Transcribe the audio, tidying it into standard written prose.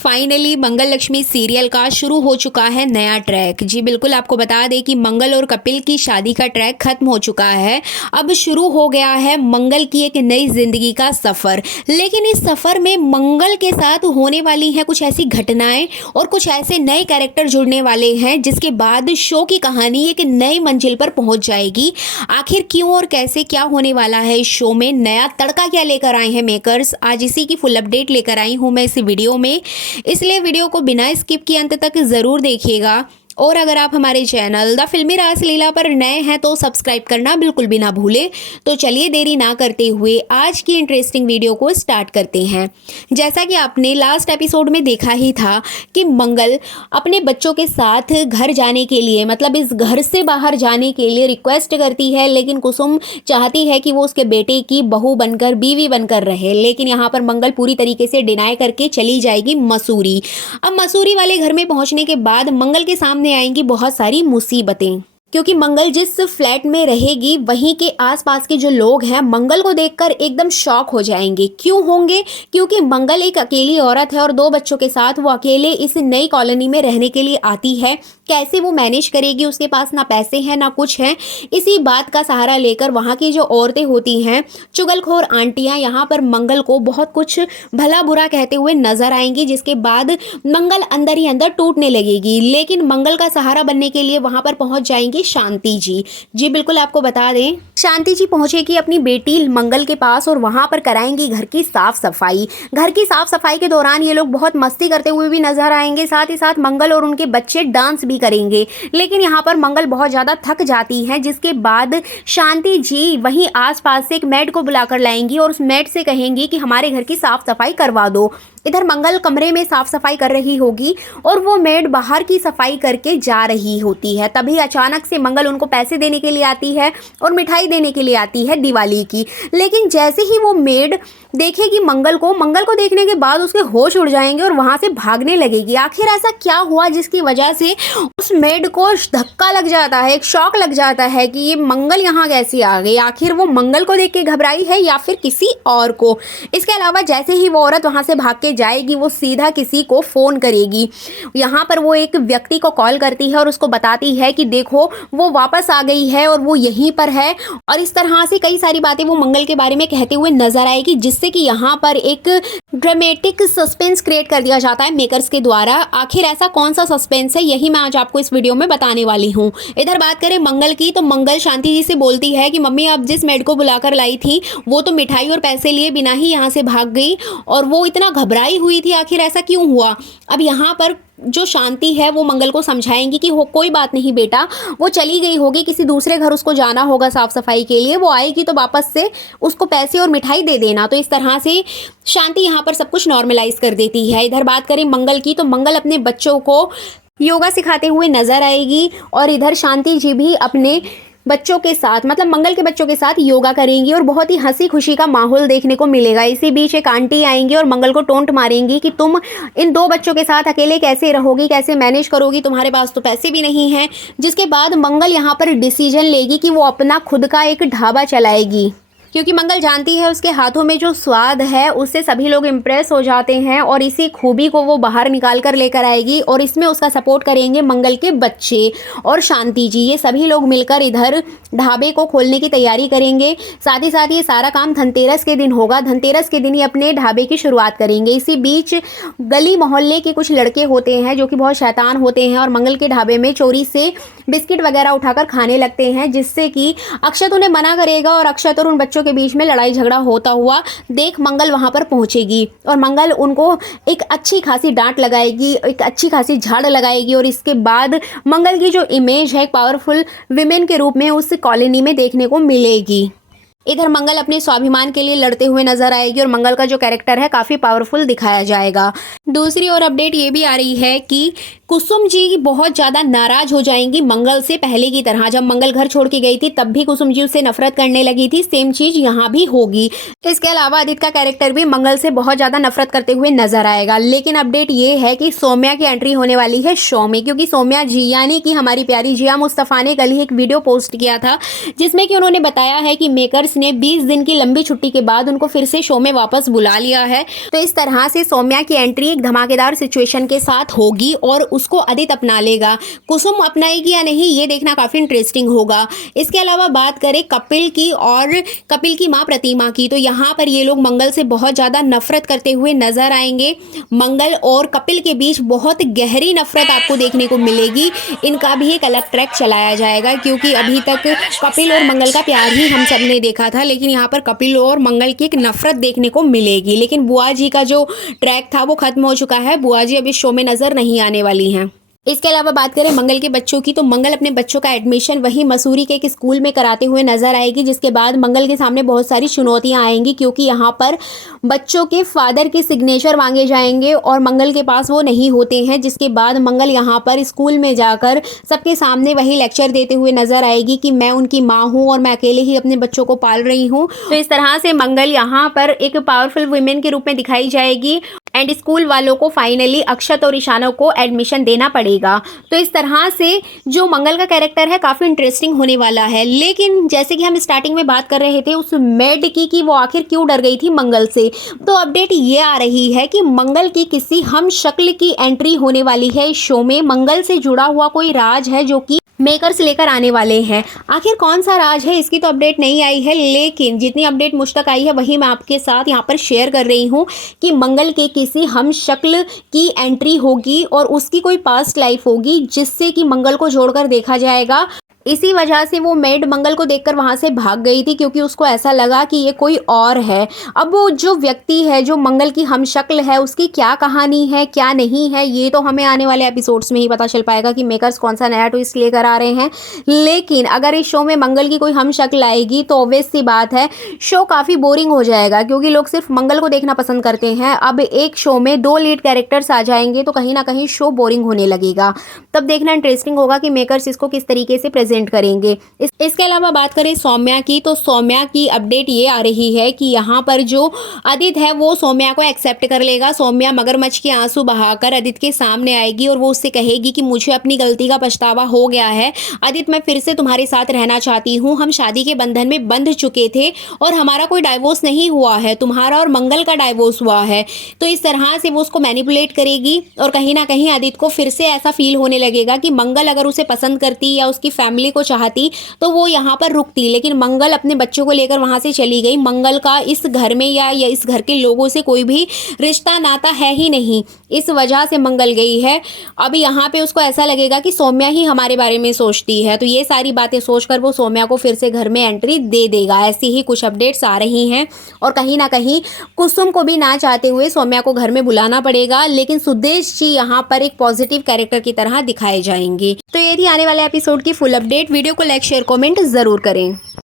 Finally मंगल Lakshmi serial का शुरू हो चुका है नया ट्रैक। जी बिल्कुल, आपको बता दें कि मंगल और कपिल की शादी का ट्रैक खत्म हो चुका है। अब शुरू हो गया है मंगल की एक नई जिंदगी का सफ़र। लेकिन इस सफ़र में मंगल के साथ होने वाली हैं कुछ ऐसी घटनाएं और कुछ ऐसे नए कैरेक्टर जुड़ने वाले हैं जिसके बाद शो की कहानी एक नई मंजिल पर पहुंच जाएगी। आखिर क्यों और कैसे क्या होने वाला है इस शो में, नया तड़का क्या लेकर आए हैं मेकर्स, आज इसी की फुल अपडेट लेकर आई हूँ मैं इस वीडियो में। इसलिए वीडियो को बिना स्किप किए अंत तक ज़रूर देखिएगा। और अगर आप हमारे चैनल द फिल्मी रासलीला पर नए हैं तो सब्सक्राइब करना बिल्कुल भी ना भूलें। तो चलिए देरी ना करते हुए आज की इंटरेस्टिंग वीडियो को स्टार्ट करते हैं। जैसा कि आपने लास्ट एपिसोड में देखा ही था कि मंगल अपने बच्चों के साथ घर जाने के लिए, मतलब इस घर से बाहर जाने के लिए रिक्वेस्ट करती है, लेकिन कुसुम चाहती है कि वो उसके बेटे की बहू बनकर, बीवी बनकर रहे। लेकिन यहाँ पर मंगल पूरी तरीके से डिनाई करके चली जाएगी मसूरी। अब मसूरी वाले घर में पहुँचने के बाद मंगल के सामने आएंगी बहुत सारी मुसीबतें, क्योंकि मंगल जिस फ्लैट में रहेगी वहीं के आसपास के जो लोग हैं मंगल को देखकर एकदम शॉक हो जाएंगे। क्यों होंगे? क्योंकि मंगल एक अकेली औरत है और 2 बच्चों के साथ वो अकेले इस नई कॉलोनी में रहने के लिए आती है। कैसे वो मैनेज करेगी? उसके पास ना पैसे हैं ना कुछ है। इसी बात का सहारा लेकर वहाँ की जो औरतें होती हैं, चुगलखोर आंटियाँ, यहाँ पर मंगल को बहुत कुछ भला बुरा कहते हुए नजर आएंगी, जिसके बाद मंगल अंदर ही अंदर टूटने लगेगी। लेकिन मंगल का सहारा बनने के लिए वहाँ पर पहुँच जाएंगी शांति जी। जी बिल्कुल, आपको बता दें शांति जी पहुंचेगी अपनी बेटी मंगल के पास और वहां पर कराएंगी घर की साफ सफाई। घर की साफ सफाई के दौरान ये लोग बहुत मस्ती करते हुए भी नजर आएंगे, साथ ही साथ मंगल और उनके बच्चे डांस भी करेंगे। लेकिन यहाँ पर मंगल बहुत ज्यादा थक जाती हैं, जिसके बाद शांति जी वहीं आसपास से एक मेड को बुलाकर लाएंगी और उस मेड से कहेंगी कि हमारे घर की साफ सफाई करवा दो। इधर मंगल कमरे में साफ सफाई कर रही होगी और वो मेड बाहर की सफाई करके जा रही होती है। तभी अचानक से मंगल उनको पैसे देने के लिए आती है और मिठाई देने के लिए आती है दिवाली की। लेकिन जैसे ही वो मेड देखेगी मंगल को देखने के बाद उसके होश उड़ जाएंगे और वहां से भागने लगेगी। आखिर ऐसा क्या हुआ जिसकी वजह से उस मेड को धक्का लग जाता है, एक शॉक लग जाता है कि ये मंगल यहाँ कैसे आ गई? आखिर वो मंगल को देख के घबराई है या फिर किसी और को? इसके अलावा जैसे ही वो औरत वहां से भाग के जाएगी वो सीधा किसी को फोन करेगी। यहाँ पर वो एक व्यक्ति को कॉल करती है और उसको बताती है कि देखो वो वापस आ गई है और वो यहीं पर है। और इस तरह से कई सारी बातें वो मंगल के बारे में कहते हुए नजर आएगी, जिससे कि यहाँ पर एक ड्रामेटिक सस्पेंस क्रिएट कर दिया जाता है मेकर्स के द्वारा। आखिर ऐसा कौन सा सस्पेंस है, यही मैं आज आपको इस वीडियो में बताने वाली हूँ। इधर बात करें मंगल की, तो मंगल शांति जी से बोलती है कि मम्मी आप जिस मेड को बुलाकर लाई थी वो तो मिठाई और पैसे लिए बिना ही यहाँ से भाग गई और वो इतना घबराई हुई थी, आखिर ऐसा क्यों हुआ? अब यहाँ पर जो शांति है वो मंगल को समझाएंगी कि हो कोई बात नहीं बेटा, वो चली गई होगी किसी दूसरे घर, उसको जाना होगा साफ सफाई के लिए, वो आएगी तो वापस से उसको पैसे और मिठाई दे देना। तो इस तरह से शांति यहाँ पर सब कुछ नॉर्मलाइज कर देती है। इधर बात करें मंगल की, तो मंगल अपने बच्चों को योगा सिखाते हुए नजर आएगी और इधर शांति जी भी अपने बच्चों के साथ, मतलब मंगल के बच्चों के साथ योगा करेंगी और बहुत ही हंसी खुशी का माहौल देखने को मिलेगा। इसी बीच एक आंटी आएंगी और मंगल को टोंट मारेंगी कि तुम इन 2 बच्चों के साथ अकेले कैसे रहोगी, कैसे मैनेज करोगी, तुम्हारे पास तो पैसे भी नहीं हैं। जिसके बाद मंगल यहाँ पर डिसीजन लेगी कि वो अपना खुद का एक ढाबा चलाएगी, क्योंकि मंगल जानती है उसके हाथों में जो स्वाद है उससे सभी लोग इम्प्रेस हो जाते हैं और इसी खूबी को वो बाहर निकाल कर लेकर आएगी। और इसमें उसका सपोर्ट करेंगे मंगल के बच्चे और शांति जी। ये सभी लोग मिलकर इधर ढाबे को खोलने की तैयारी करेंगे। साथ ही साथ ये सारा काम धनतेरस के दिन होगा। धनतेरस के दिन ही अपने ढाबे की शुरुआत करेंगे। इसी बीच गली मोहल्ले के कुछ लड़के होते हैं जो कि बहुत शैतान होते हैं और मंगल के ढाबे में चोरी से बिस्किट वगैरह उठाकर खाने लगते हैं, जिससे कि अक्षत उन्हें मना करेगा और अक्षत और उन बच्चों के बीच में लड़ाई झगड़ा होता हुआ देख मंगल वहां पर पहुंचेगी और मंगल उनको एक अच्छी खासी डांट लगाएगी, एक अच्छी खासी झाड़ लगाएगी और इसके बाद मंगल की जो इमेज है पावरफुल विमेन के रूप में उस कॉलोनी में देखने को मिलेगी। इधर मंगल अपने स्वाभिमान के लिए लड़ते हुए नजर आएगी और मंगल का जो कैरेक्टर है काफी पावरफुल दिखाया जाएगा। दूसरी ओर अपडेट ये भी आ रही है कि कुसुम जी बहुत ज्यादा नाराज हो जाएंगी मंगल से, पहले की तरह। जब मंगल घर छोड़ के गई थी तब भी कुसुम जी उससे नफरत करने लगी थी, सेम चीज यहाँ भी होगी। इसके अलावा आदित्य का कैरेक्टर भी मंगल से बहुत ज्यादा नफरत करते हुए नजर आएगा। लेकिन अपडेट ये है कि सौम्या की एंट्री होने वाली है शो में, क्योंकि सौम्या जी यानी कि हमारी प्यारी जिया मुस्तफा ने कल ही एक वीडियो पोस्ट किया था जिसमें कि उन्होंने बताया है कि मेकर्स राइटर्स ने 20 दिन की लंबी छुट्टी के बाद उनको फिर से शो में वापस बुला लिया है। तो इस तरह से सौम्या की एंट्री एक धमाकेदार सिचुएशन के साथ होगी और उसको आदित्य अपना लेगा। कुसुम अपनाएगी या नहीं, ये देखना काफ़ी इंटरेस्टिंग होगा। इसके अलावा बात करें कपिल की और कपिल की माँ प्रतिमा की, तो यहाँ पर ये लोग मंगल से बहुत ज़्यादा नफरत करते हुए नजर आएंगे। मंगल और कपिल के बीच बहुत गहरी नफरत आपको देखने को मिलेगी। इनका भी एक अलग ट्रैक चलाया जाएगा, क्योंकि अभी तक कपिल और मंगल का प्यार ही हम सब ने देखा था, लेकिन यहाँ पर कपिल और मंगल की एक नफरत देखने को मिलेगी। लेकिन बुआ जी का जो ट्रैक था वो खत्म हो चुका है। बुआ जी अब इस शो में नजर नहीं आने वाली हैं। इसके अलावा बात करें मंगल के बच्चों की, तो मंगल अपने बच्चों का एडमिशन वही मसूरी के एक स्कूल में कराते हुए नजर आएगी, जिसके बाद मंगल के सामने बहुत सारी चुनौतियां आएंगी, क्योंकि यहाँ पर बच्चों के फादर के सिग्नेचर मांगे जाएंगे और मंगल के पास वो नहीं होते हैं। जिसके बाद मंगल यहाँ पर स्कूल में जाकर सबके सामने वही लेक्चर देते हुए नजर आएगी कि मैं उनकी माँ हूँ और मैं अकेले ही अपने बच्चों को पाल रही हूँ। तो इस तरह से मंगल यहाँ पर एक पावरफुल वुमेन के रूप में दिखाई जाएगी एंड स्कूल वालों को फाइनली अक्षत और ईशाना को एडमिशन देना पड़ेगा। तो इस तरह से जो मंगल का कैरेक्टर है काफ़ी इंटरेस्टिंग होने वाला है। लेकिन जैसे कि हम स्टार्टिंग में बात कर रहे थे उस मेड की कि वो आखिर क्यों डर गई थी मंगल से, तो अपडेट ये आ रही है कि मंगल की किसी हम शक्ल की एंट्री होने वाली है इस शो में। मंगल से जुड़ा हुआ कोई राज है जो कि मेकर्स लेकर आने वाले हैं। आखिर कौन सा राज है इसकी तो अपडेट नहीं आई है, लेकिन जितनी अपडेट मुझ तक आई है वही मैं आपके साथ यहाँ पर शेयर कर रही हूँ कि मंगल के किसी हम शक्ल की एंट्री होगी और उसकी कोई पास्ट लाइफ होगी जिससे कि मंगल को जोड़कर देखा जाएगा। इसी वजह से वो मेड मंगल को देखकर वहाँ से भाग गई थी, क्योंकि उसको ऐसा लगा कि ये कोई और है। अब वो जो व्यक्ति है जो मंगल की हम शक्ल है उसकी क्या कहानी है क्या नहीं है, ये तो हमें आने वाले एपिसोड्स में ही पता चल पाएगा कि मेकर्स कौन सा नया ट्विस्ट लेकर आ रहे हैं। लेकिन अगर इस शो में मंगल की कोई हम शक्ल आएगी तो ऑब्वियस सी बात है शो काफ़ी बोरिंग हो जाएगा, क्योंकि लोग सिर्फ मंगल को देखना पसंद करते हैं। अब एक शो में 2 लीड कैरेक्टर्स आ जाएंगे तो कहीं ना कहीं शो बोरिंग होने लगेगा। तब देखना इंटरेस्टिंग होगा कि मेकर्स इसको किस तरीके से प्रेजेंट करेंगे। इसके अलावा बात करें सौम्या की, तो सौम्या की अपडेट ये आ रही है कि यहाँ पर जो आदित्य है वो सौम्या को एक्सेप्ट कर लेगा। सौम्या मगरमच्छ के आंसू बहाकर आदित्य के सामने आएगी और वो उससे कहेगी कि मुझे अपनी गलती का पछतावा हो गया है आदित्य, मैं फिर से तुम्हारे साथ रहना चाहती हूँ। हम शादी के बंधन में बंध चुके थे और हमारा कोई डाइवोर्स नहीं हुआ है, तुम्हारा और मंगल का डाइवोर्स हुआ है। तो इस तरह से वो उसको मैनिपुलेट करेगी और कहीं ना कहीं आदित्य को फिर से ऐसा फील होने लगेगा कि मंगल अगर उसे पसंद करती या उसकी फैमिली को चाहती तो वो यहाँ पर रुकती, लेकिन मंगल अपने बच्चों को लेकर वहां से चली गई। मंगल का इस घर में या इस घर के लोगों से कोई भी रिश्ता नाता है ही नहीं, इस वजह से मंगल गई है। अब यहाँ पे उसको ऐसा लगेगा कि सौम्या ही हमारे बारे में सोचती है, तो ये सारी बातें सोचकर वो सौम्या को फिर से घर में एंट्री दे देगा। ऐसी ही कुछ अपडेट्स आ रही हैं और कहीं ना कहीं कुसुम को भी ना चाहते हुए सौम्या को घर में बुलाना पड़ेगा, लेकिन सुदेश जी यहाँ पर एक पॉजिटिव कैरेक्टर की तरह दिखाए जाएंगे। तो ये थी आने वाले एपिसोड की फुल अपडेट। वीडियो को लाइक शेयर कमेंट जरूर करें।